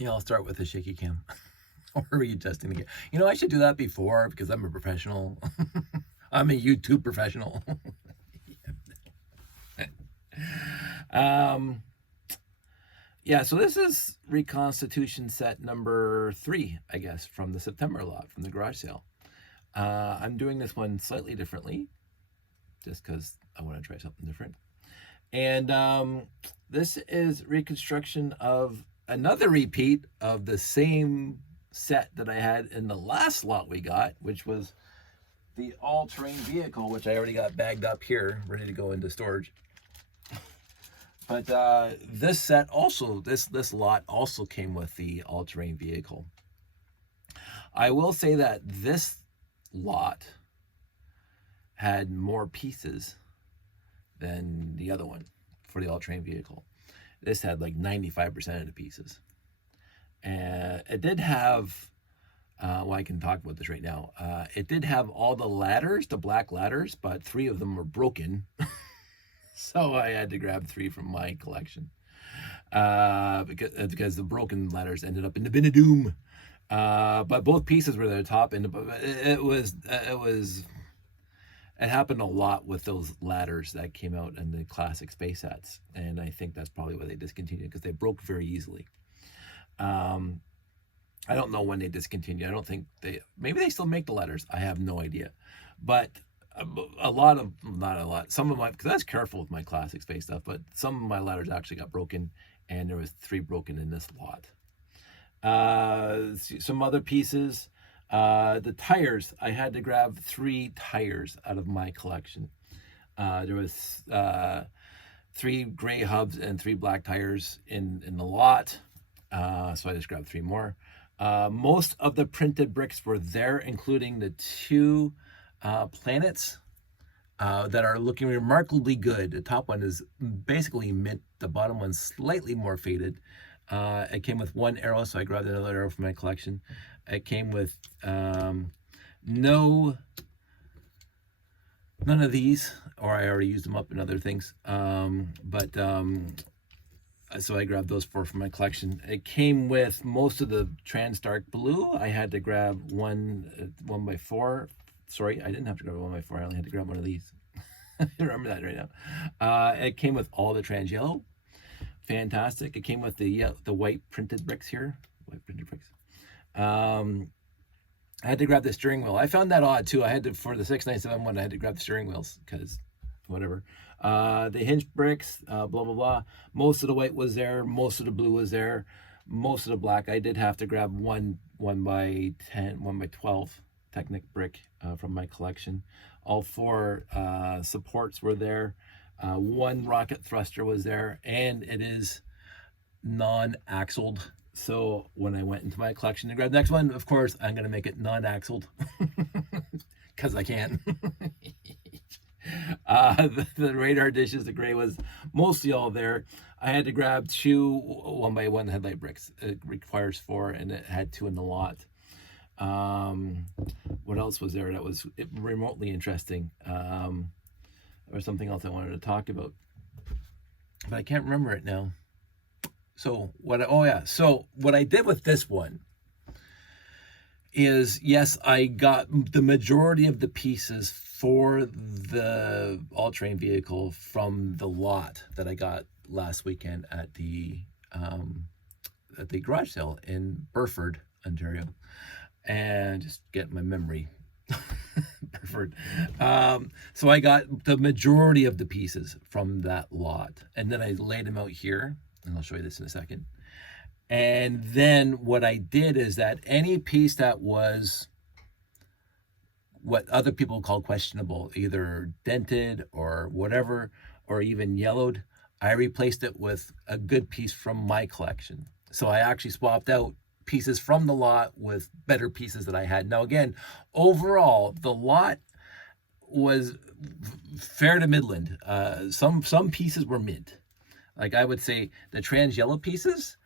Yeah, I'll start with the shaky cam. Or readjusting the cam. You know, I should do that before because I'm a professional. I'm a YouTube professional. um, yeah, so this is Reconstitution set number 3, I guess, from the September lot, from the garage sale. I'm doing this one slightly differently, just because I want to try something different. And this is reconstruction of another repeat of the same set that I had in the last lot we got, which was the all-terrain vehicle, which I already got bagged up here, ready to go into storage. But this set also, this lot also came with the all-terrain vehicle. I will say that this lot had more pieces than the other one for the all-terrain vehicle. This had like 95% of the pieces. And it did have, well, I can talk about this right now. It did have all the ladders, the black ladders, but 3 of them were broken. So I had to grab 3 from my collection. Because the broken ladders ended up in the bin of doom. But both pieces were at the top, and it happened a lot with those ladders that came out in the classic space sets, and I think that's probably why they discontinued, because they broke very easily. I don't know when they discontinued. I don't think maybe they still make the ladders. I have no idea. But some of my, because I was careful with my classic space stuff, but some of my ladders actually got broken, and there was 3 broken in this lot. Some other pieces. The tires, I had to grab 3 tires out of my collection. There was 3 gray hubs and 3 black tires in the lot, so I just grabbed 3 more. Most of the printed bricks were there, including the 2 planets that are looking remarkably good. The top one is basically mint. The bottom one's slightly more faded. It came with 1 arrow, so I grabbed another arrow from my collection. It came with none of these, or I already used them up in other things. So I grabbed those 4 from my collection. It came with most of the trans dark blue. I had to grab 1x4. Sorry, I didn't have to grab a 1x4. I only had to grab one of these. I remember that right now. It came with all the trans yellow. Fantastic. It came with the white printed bricks here. White printed bricks. I had to grab the steering wheel. I found that odd too. I had to, for the 6971, I had to grab the steering wheels because whatever. The hinge bricks, blah, blah, blah. Most of the white was there. Most of the blue was there. Most of the black. I did have to grab 1x10, 1x12 Technic brick from my collection. All 4 supports were there. 1 rocket thruster was there, and it is non-axled. So when I went into my collection to grab the next one, of course, I'm going to make it non-axled because I can. The radar dishes, the gray was mostly all there. I had to grab 2 1x1 headlight bricks. It requires 4, and it had 2 in the lot. What else was there that was remotely interesting? Or something else I wanted to talk about, but I can't remember it now. So so what I did with this one is, yes, I got the majority of the pieces for the all-terrain vehicle from the lot that I got last weekend at the garage sale in Burford, Ontario, and just get my memory. Burford. So I got the majority of the pieces from that lot, and then I laid them out here, and I'll show you this in a second. And then what I did is that any piece that was what other people call questionable, either dented or whatever, or even yellowed, I replaced it with a good piece from my collection. So I actually swapped out pieces from the lot with better pieces that I had. Now again, overall, the lot was fair to midland. Some pieces were mint. Like I would say the trans yellow pieces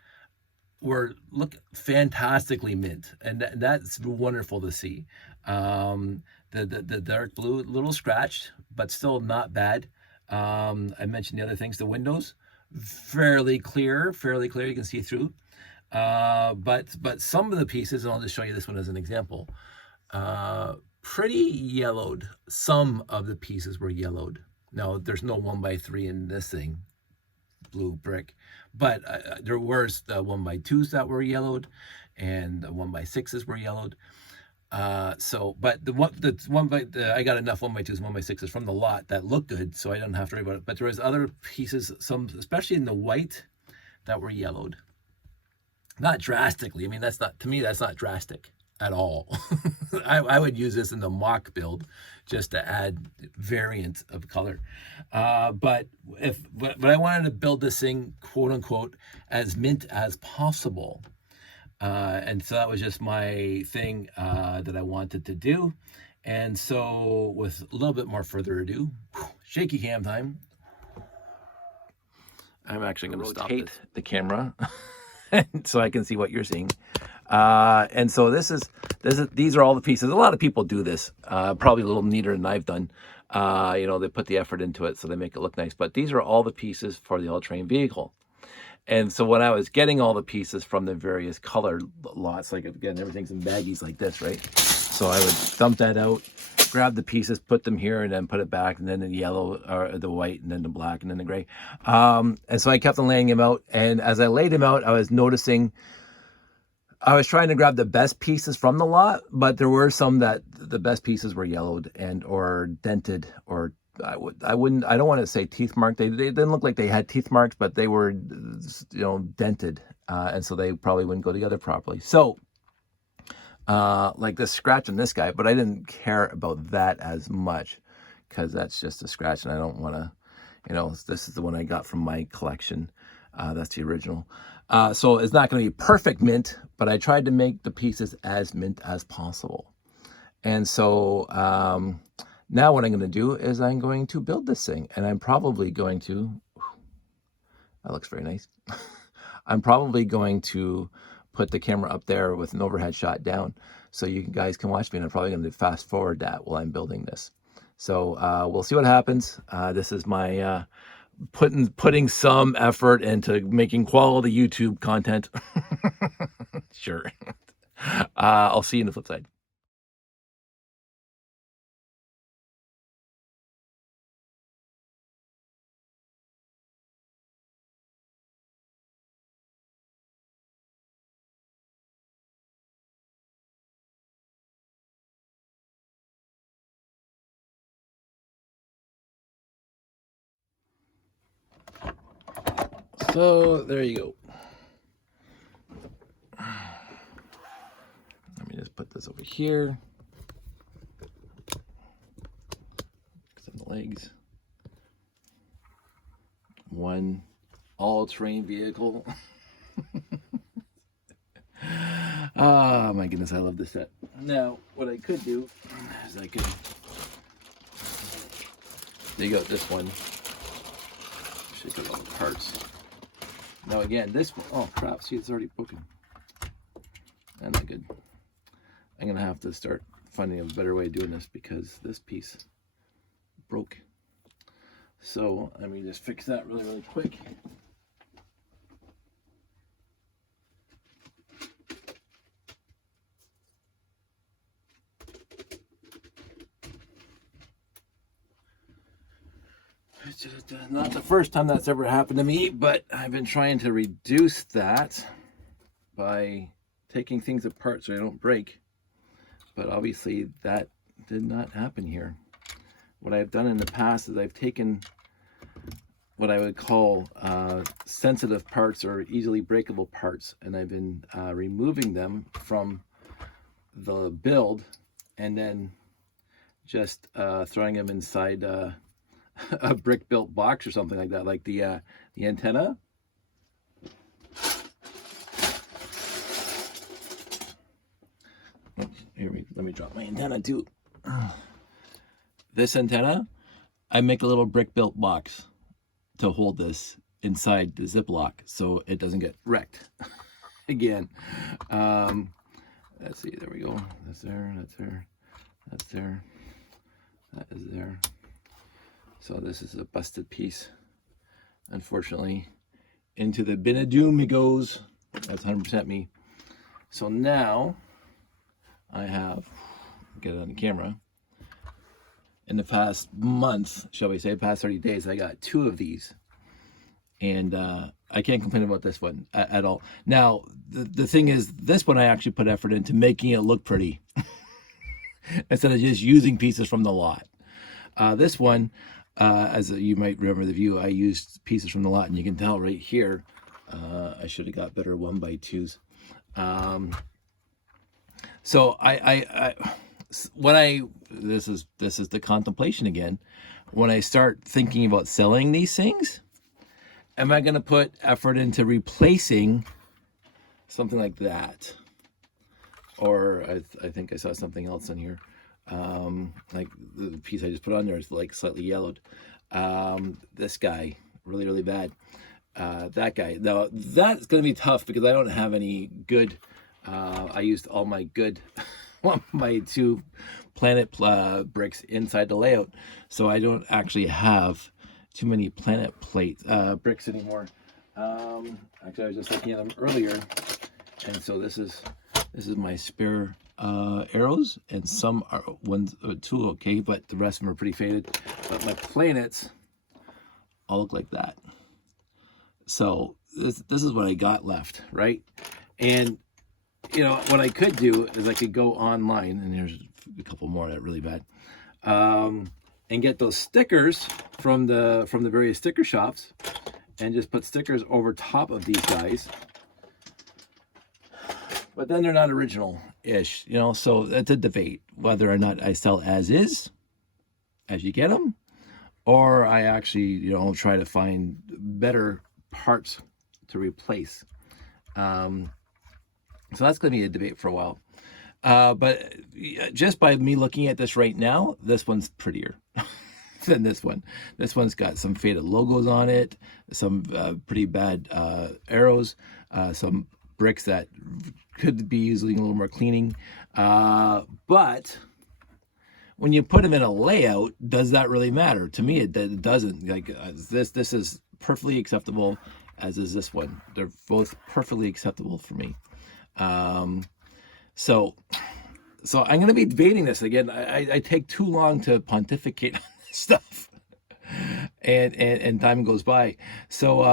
look fantastically mint, and that's wonderful to see. The dark blue, a little scratched, but still not bad. I mentioned the other things. The windows, fairly clear. You can see through. But some of the pieces, and I'll just show you this one as an example, pretty yellowed. Some of the pieces were yellowed. Now, there's no 1x3 in this thing, blue brick, but there were the 1x2s that were yellowed, and the 1x6s were yellowed. But I got enough 1x2s, 1x6s from the lot that looked good, so I didn't have to worry about it. But there was other pieces, some, especially in the white, that were yellowed. Not drastically. I mean, to me, that's not drastic at all. I would use this in the mock build just to add variant of color. But I wanted to build this thing, quote unquote, as mint as possible. And so that was just my thing that I wanted to do. And so with a little bit more further ado, shaky cam time. I'm actually going to rotate the camera so I can see what you're seeing. And so these are all the pieces. A lot of people do this, probably a little neater than I've done. They put the effort into it, so they make it look nice. But these are all the pieces for the all-terrain vehicle. And so when I was getting all the pieces from the various color lots, like again, everything's in baggies like this, right? So I would dump that out, grab the pieces, put them here, and then put it back, and then the yellow, or the white, and then the black, and then the gray. And so I kept on laying them out. And as I laid them out, I was noticing, I was trying to grab the best pieces from the lot, but there were some that the best pieces were yellowed or dented, or I don't want to say teeth marked. They didn't look like they had teeth marks, but they were, dented. And so they probably wouldn't go together properly. So, like this scratch on this guy, but I didn't care about that as much because that's just a scratch and I don't want to, this is the one I got from my collection. That's the original. So it's not going to be perfect mint, but I tried to make the pieces as mint as possible. And so, now what I'm going to do is I'm going to build this thing, and I'm probably going to, that looks very nice. I'm probably going to put the camera up there with an overhead shot down so you guys can watch me, and I'm probably going to fast forward that while I'm building this. So we'll see what happens. This is my putting some effort into making quality YouTube content. Sure. I'll see you on the flip side. So there you go. Let me just put this over here. Some legs. One all-terrain vehicle. Oh my goodness, I love this set. Now, what I could do is I could dig out this one. Shake out all the parts. Now again, this one, oh crap, see it's already broken. That's not good. I'm gonna have to start finding a better way of doing this because this piece broke. So let me just fix that really, really quick. It's just not the first time that's ever happened to me, but I've been trying to reduce that by taking things apart so they don't break. But obviously that did not happen here. What I've done in the past is I've taken what I would call sensitive parts or easily breakable parts, and I've been removing them from the build and then just throwing them inside a brick built box or something like that, like the antenna. Let me drop my antenna too. This antenna, I make a little brick built box to hold this inside the Ziploc so it doesn't get wrecked again. Let's see, there we go. That's there, that's there, that's there, that is there. So this is a busted piece. Unfortunately, into the bin of doom it goes. That's 100% me. So now I have, get it on the camera, in the past month, shall we say, past 30 days, I got 2 of these. And I can't complain about this one at all. Now, the thing is, this one I actually put effort into making it look pretty instead of just using pieces from the lot. This one, as you might remember the view, I used pieces from the lot, and you can tell right here, I should have got better 1x2s. So this is the contemplation again. When I start thinking about selling these things, am I going to put effort into replacing something like that? Or I think I saw something else in here. Like the piece I just put on there is like slightly yellowed. This guy, really, really bad. That guy. Now, that's going to be tough because I don't have any good, I used all my good, my 2 Planet bricks inside the layout. So I don't actually have too many Planet plate bricks anymore. Actually, I was just looking at them earlier, and so this is my spare arrows, and some are 2 okay, but the rest of them are pretty faded. But my planets all look like that. So this is what I got left, right? And you know what I could do is I could go online, and there's a couple more that are really bad. And get those stickers from the various sticker shops, and just put stickers over top of these guys. But then they're not original-ish, you know. So that's a debate whether or not I sell as is, as you get them, or I actually, you know, try to find better parts to replace. So that's going to be a debate for a while. But just by me looking at this right now, this one's prettier than this one. This one's got some faded logos on it, some pretty bad arrows, some bricks that could be using a little more cleaning. But when you put them in a layout, does that really matter? To me, it doesn't. Like this is perfectly acceptable, as is this one. They're both perfectly acceptable for me. So I'm going to be debating this again. I take too long to pontificate on this stuff, and time goes by. So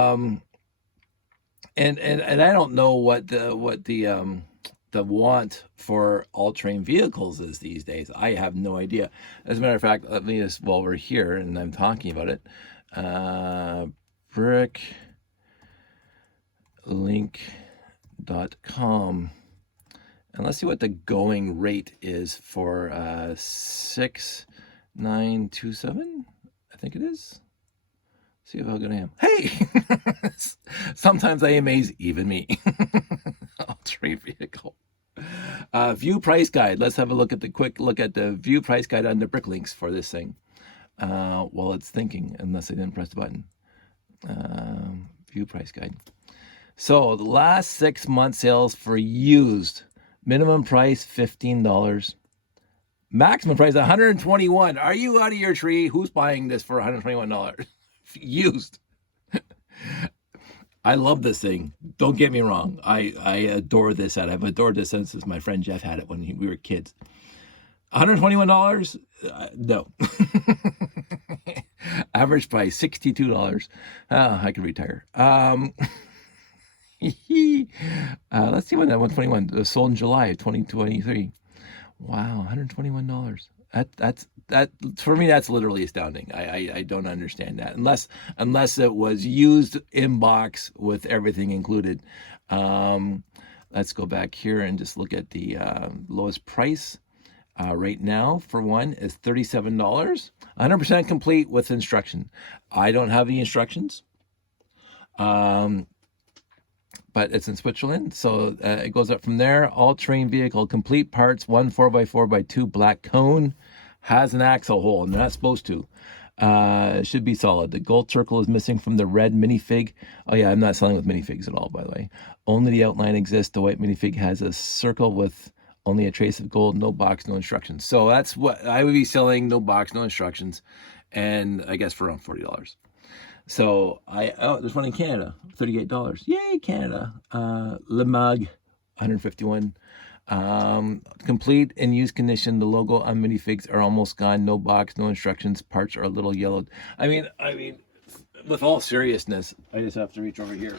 and I don't know what the want for all-terrain vehicles is these days. I have no idea. As a matter of fact, let me just, while we're here and I'm talking about it, bricklink.com. And let's see what the going rate is for 6927. I think it is. See how good I am. Hey, sometimes I amaze even me. All-terrain vehicle. View price guide. Let's have a quick look at the view price guide on the Bricklinks for this thing while it's thinking, unless I didn't press the button. View price guide. So the last 6 month sales for used. Minimum price $15. Maximum price $121. Are you out of your tree? Who's buying this for $121? Used. I love this thing. Don't get me wrong. I adore this set. I've adored this since my friend Jeff had it when we were kids. $121? No. Average price $62. I can retire. Let's see when that 121 was sold in July of 2023. Wow, $121. That for me, that's literally astounding. I don't understand that unless it was used in box with everything included. Let's go back here and just look at the lowest price right now for one is $37. 100% complete with instruction. I don't have the instructions. But it's in Switzerland, so it goes up from there. All-terrain vehicle, complete parts, 1 4x4x2 black cone, has an axle hole, and they're not supposed to. It should be solid. The gold circle is missing from the red minifig. Oh yeah, I'm not selling with minifigs at all, by the way. Only the outline exists. The white minifig has a circle with only a trace of gold, no box, no instructions. So that's what I would be selling, no box, no instructions, and I guess for around $40. So there's one in Canada, $38. Yay, Canada. Le Mag, 151. Complete and use condition. The logo on minifigs are almost gone. No box, no instructions. Parts are a little yellowed. I mean, with all seriousness, I just have to reach over here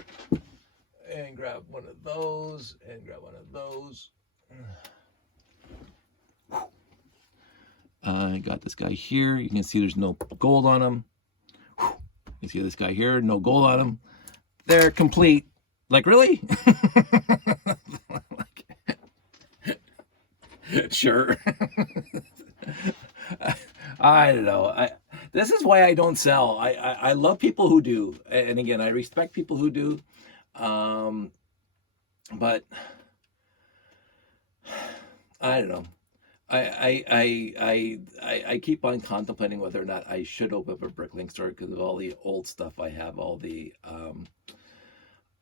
and grab one of those and grab one of those. I got this guy here. You can see there's no gold on him. You see this guy here, no gold on him. They're complete. Like, really? Sure. I don't know. This is why I don't sell. I love people who do, and again, I respect people who do. But I don't know. I keep on contemplating whether or not I should open up a Bricklink store because of all the old stuff I have, all the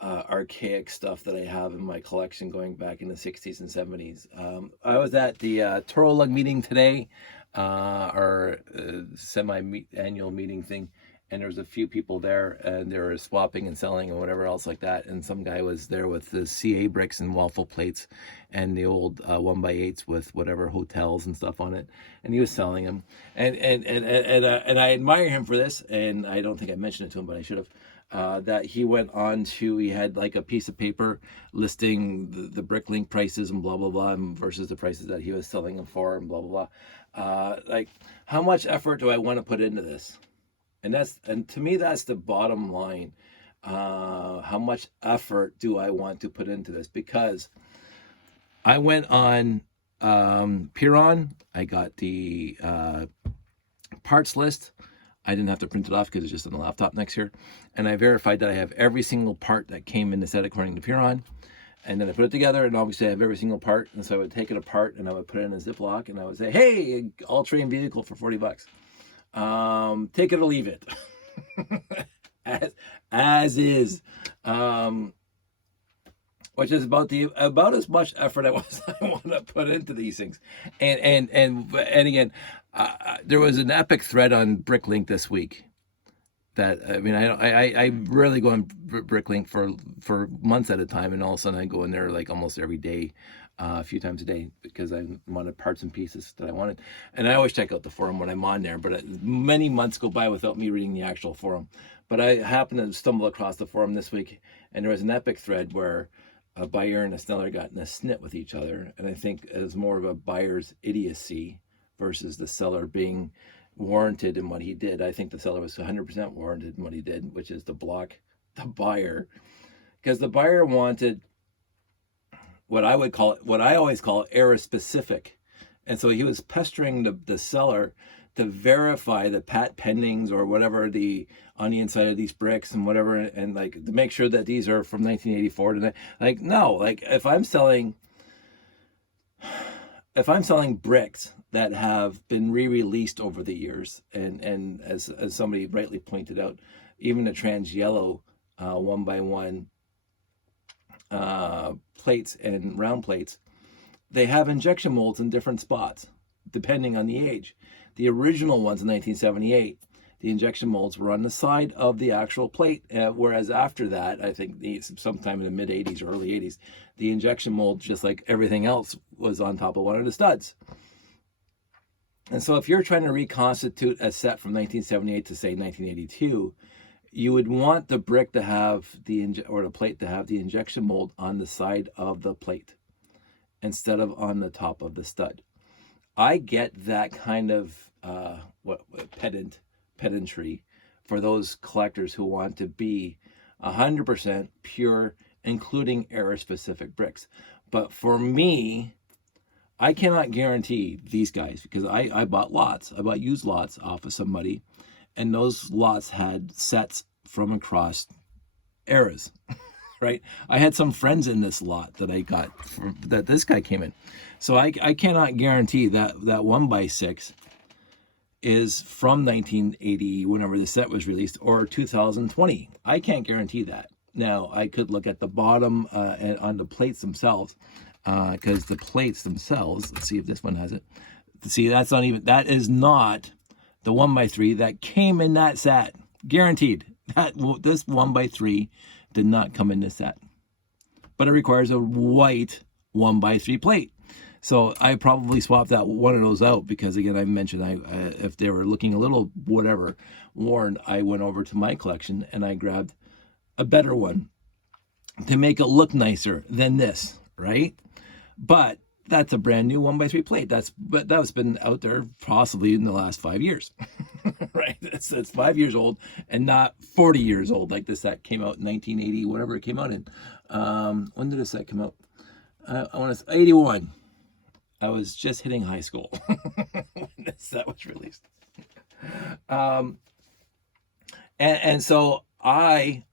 archaic stuff that I have in my collection going back in the 60s and 70s. I was at the Toro Lug meeting today, our semi-annual meeting thing, and there was a few people there, and they were swapping and selling and whatever else like that. And some guy was there with the CA bricks and waffle plates and the old 1x8s with whatever hotels and stuff on it, and he was selling them. And I admire him for this, and I don't think I mentioned it to him, but I should have. That he went on to, he had like a piece of paper listing the Bricklink prices and blah, blah, blah, versus the prices that he was selling them for and blah, blah, blah. Like, how much effort do I want to put into this? And to me, that's the bottom line. How much effort do I want to put into this? Because I went on Piron, I got the parts list. I didn't have to print it off because it's just on the laptop next here. And I verified that I have every single part that came in the set according to Piron. And then I put it together, and obviously I have every single part. And so I would take it apart, and I would put it in a Ziploc, and I would say, hey, all-terrain vehicle for $40. Take it or leave it. as is. Which is about as much effort I want to put into these things. And again, there was an epic thread on Bricklink this week. That I mean, I rarely go on Bricklink for months at a time, and all of a sudden I go in there like almost every day, a few times a day, because I wanted parts and pieces that I wanted. And I always check out the forum when I'm on there, but many months go by without me reading the actual forum. But I happened to stumble across the forum this week, and there was an epic thread where a buyer and a seller got in a snit with each other, and I think it was more of a buyer's idiocy versus the seller being warranted in what he did. I think the seller was 100% warranted in what he did, which is to block the buyer, because the buyer wanted what I always call error specific, and so he was pestering the seller to verify the pat pendings or whatever on the inside of these bricks and whatever, and like to make sure that these are from 1984 to like, no, like if I'm selling bricks that have been re-released over the years, and as somebody rightly pointed out, even the trans yellow 1x1 plates and round plates, they have injection molds in different spots depending on the age. The original ones in 1978, the injection molds were on the side of the actual plate, whereas after that, I think sometime in the mid-80s or early 80s, the injection mold, just like everything else, was on top of one of the studs. And so if you're trying to reconstitute a set from 1978 to, say, 1982, you would want the brick to have the plate to have the injection mold on the side of the plate instead of on the top of the stud. I get that kind of pedantry for those collectors who want to be 100% pure, including error-specific bricks. But for me, I cannot guarantee these guys, because I bought lots. I bought used lots off of somebody, and those lots had sets from across eras. Right? I had some friends in this lot that I got that this guy came in. So I cannot guarantee that 1x6 is from 1980, whenever the set was released, or 2020. I can't guarantee that. Now, I could look at the bottom and on the plates themselves, because the plates themselves, let's see if this one has it. See, that is not the 1x3 that came in that set. Guaranteed. This 1x3 did not come in this set, but it requires a white 1x3 plate. So I probably swapped that one of those out because, again, I mentioned if they were looking a little whatever worn, I went over to my collection and I grabbed a better one to make it look nicer than this, right? But that's a brand new 1x3 plate. That's been out there possibly in the last 5 years, right? It's 5 years old and not 40 years old like this set came out in 1980, whatever it came out in. When did this set come out? I want to say 81. I was just hitting high school when this set was released. And so I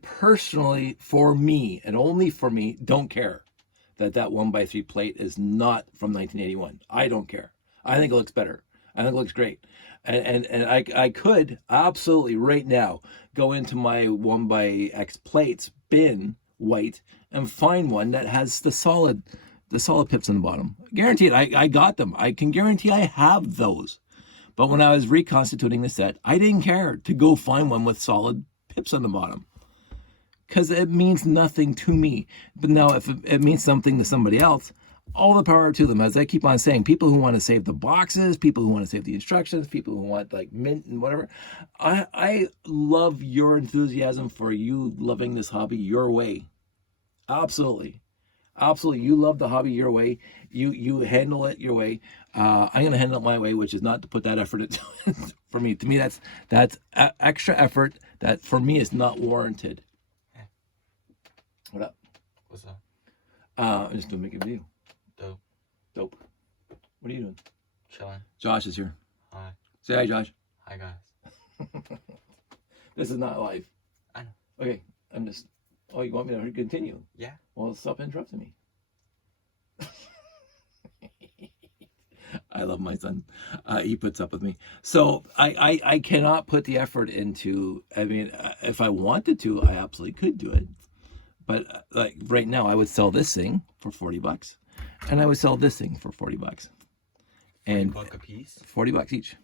personally, for me, and only for me, don't care that 1x3 plate is not from 1981. I don't care. I think it looks better. I think it looks great. And I could absolutely right now go into my 1x plates bin, white, and find one that has the solid pips on the bottom. Guaranteed, I got them. I can guarantee I have those. But when I was reconstituting the set, I didn't care to go find one with solid pips on the bottom, because it means nothing to me. But now if it means something to somebody else, all the power to them. As I keep on saying, people who want to save the boxes, people who want to save the instructions, people who want like mint and whatever. I love your enthusiasm for you loving this hobby your way. Absolutely. You love the hobby your way. You handle it your way. I'm going to handle it my way, which is not to put that effort into it. For me. To me, that's extra effort that for me is not warranted. What up? What's up? I'm just doing a video. Dope. What are you doing? Chilling. Josh is here. Hi. Say hi, Josh. Hi, guys. This is not live. I know. Okay, I'm just... Oh, you want me to continue? Yeah. Well, stop interrupting me. I love my son. He puts up with me. So I cannot put the effort into... I mean, if I wanted to, I absolutely could do it. But like right now, I would sell this thing for $40, and I would sell this thing for $40. And $40 a piece? $40 each.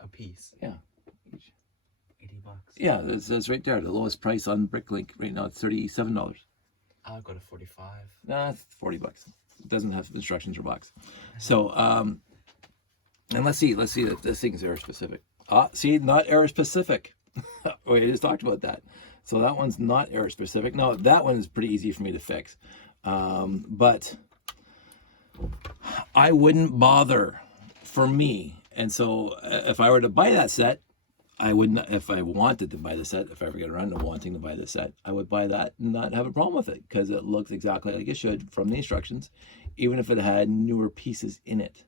A piece? Yeah. Each. $80. Yeah, that's right there. The lowest price on Bricklink right now, it's $37. I'll go to 45. No, it's $40. It doesn't have instructions or box. So, and let's see if this thing's error specific. See, not error specific. We just talked about that. So that one's not error specific. No, that one is pretty easy for me to fix. But I wouldn't bother for me. And so if I were to buy that set, I wouldn't. If I wanted to buy the set, if I ever get around to wanting to buy the set, I would buy that and not have a problem with it, because it looks exactly like it should from the instructions, even if it had newer pieces in it.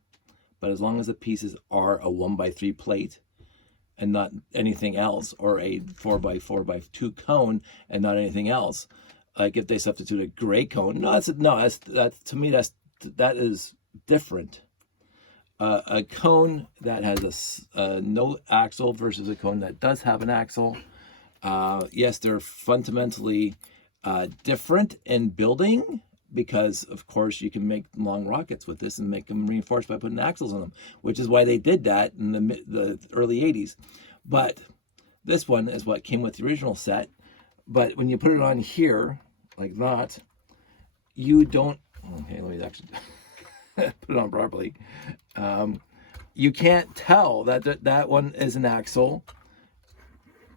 But as long as the pieces are a 1x3 plate and not anything else, or a 4x4x2 cone and not anything else, like if they substitute a gray cone, that's to me that is different. A cone that has a no axle versus a cone that does have an axle. Yes, they're fundamentally different in building, because of course you can make long rockets with this and make them reinforced by putting axles on them, which is why they did that in the early 80s. But this one is what came with the original set. But when you put it on here like that, you don't... Okay, let me actually put it on properly. You can't tell that one is an axle.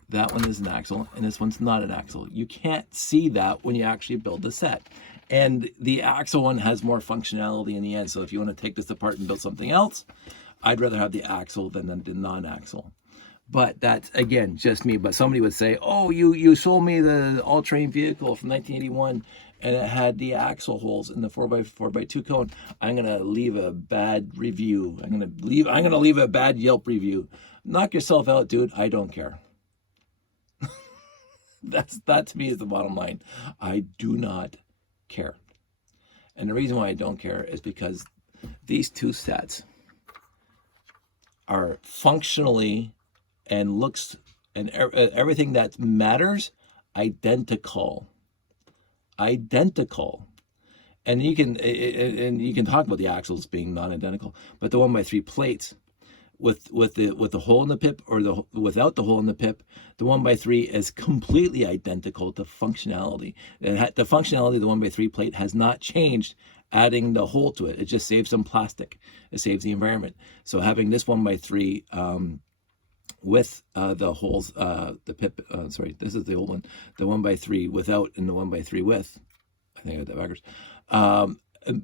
That one is an axle, and this one's not an axle. You can't see that when you actually build the set. And the axle one has more functionality in the end. So if you want to take this apart and build something else, I'd rather have the axle than the non-axle. But that's, again, just me. But somebody would say, oh, you sold me the all-terrain vehicle from 1981, and it had the axle holes in the 4x4x2 cone. I'm gonna leave a bad review. I'm gonna leave a bad Yelp review. Knock yourself out, dude. I don't care. That to me is the bottom line. I do not care. And the reason why I don't care is because these two sets are functionally and looks and everything that matters identical. And you can talk about the axles being non-identical, but the 1x3 plates, with the hole in the pip or the without the hole in the pip, the 1x3 is completely identical to functionality. The functionality of the 1x3 plate has not changed. Adding the hole to it, it just saves some plastic. It saves the environment. So having this 1x3 with the holes, the pip. Sorry, this is the old one. The 1x3 without and the 1x3 with. I think I got that backwards.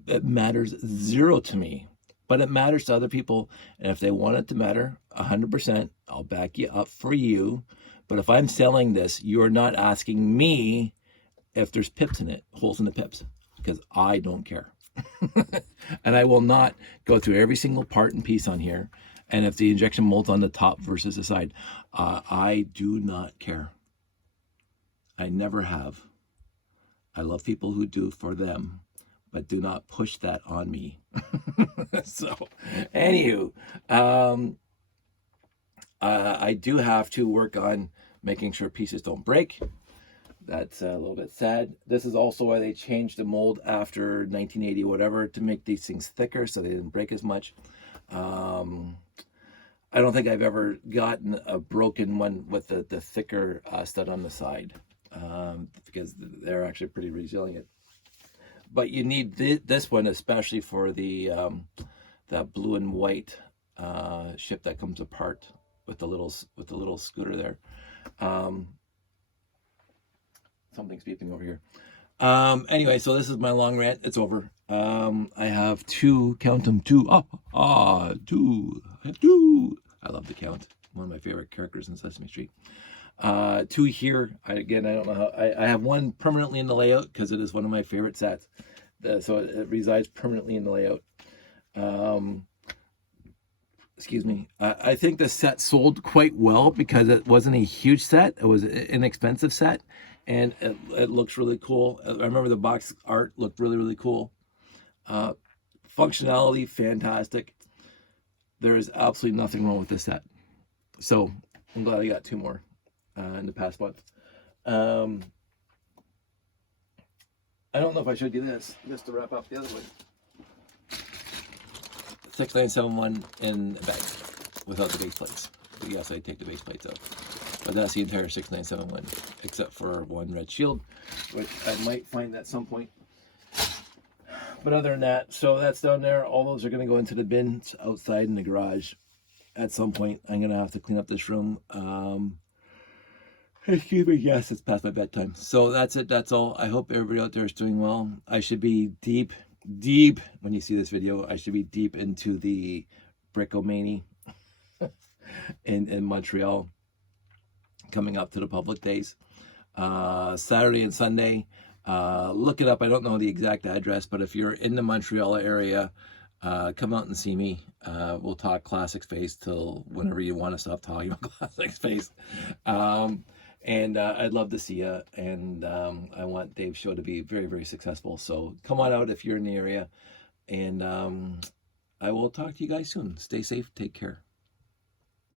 It matters zero to me, but it matters to other people. And if they want it to matter 100%, I'll back you up for you. But if I'm selling this, you're not asking me if there's pips in it, holes in the pips, because I don't care. And I will not go through every single part and piece on here. And if the injection mold's on the top versus the side, I do not care. I never have. I love people who do for them, but do not push that on me. So, anywho, I do have to work on making sure pieces don't break. That's a little bit sad. This is also why they changed the mold after 1980 or whatever to make these things thicker so they didn't break as much. I don't think I've ever gotten a broken one with the thicker stud on the side because they're actually pretty resilient. But you need this one especially for the that blue and white ship that comes apart with the little scooter there. Something's beeping over here. Anyway, so this is my long rant. It's over. I have two, count them, two. Two. I have two. I love the Count. One of my favorite characters in Sesame Street. Two here. I don't know how. I have one permanently in the layout because it is one of my favorite sets. So it resides permanently in the layout. Excuse me. I think the set sold quite well because it wasn't a huge set. It was an inexpensive set. And it looks really cool. I remember the box art looked really, really cool. Functionality, fantastic. There is absolutely nothing wrong with this set. So I'm glad I got two more in the past month. I don't know if I should do this just to wrap up the other one. 6971 in a bag without the base plates. But yes, I take the base plates out. But that's the entire 6971, except for one red shield, which I might find at some point. But other than that, so that's down there. All those are going to go into the bins outside in the garage. At some point, I'm going to have to clean up this room. Excuse me, yes, it's past my bedtime. So that's it, that's all. I hope everybody out there is doing well. I should be deep, when you see this video, I should be deep into the Brickomania in Montreal. Coming up to the public days, Saturday and Sunday. Look it up. I don't know the exact address, but if you're in the Montreal area, come out and see me. We'll talk Classic Space till whenever you want to stop talking about Classic Space. And I'd love to see you. And I want Dave's show to be very, very successful. So come on out if you're in the area. And I will talk to you guys soon. Stay safe. Take care.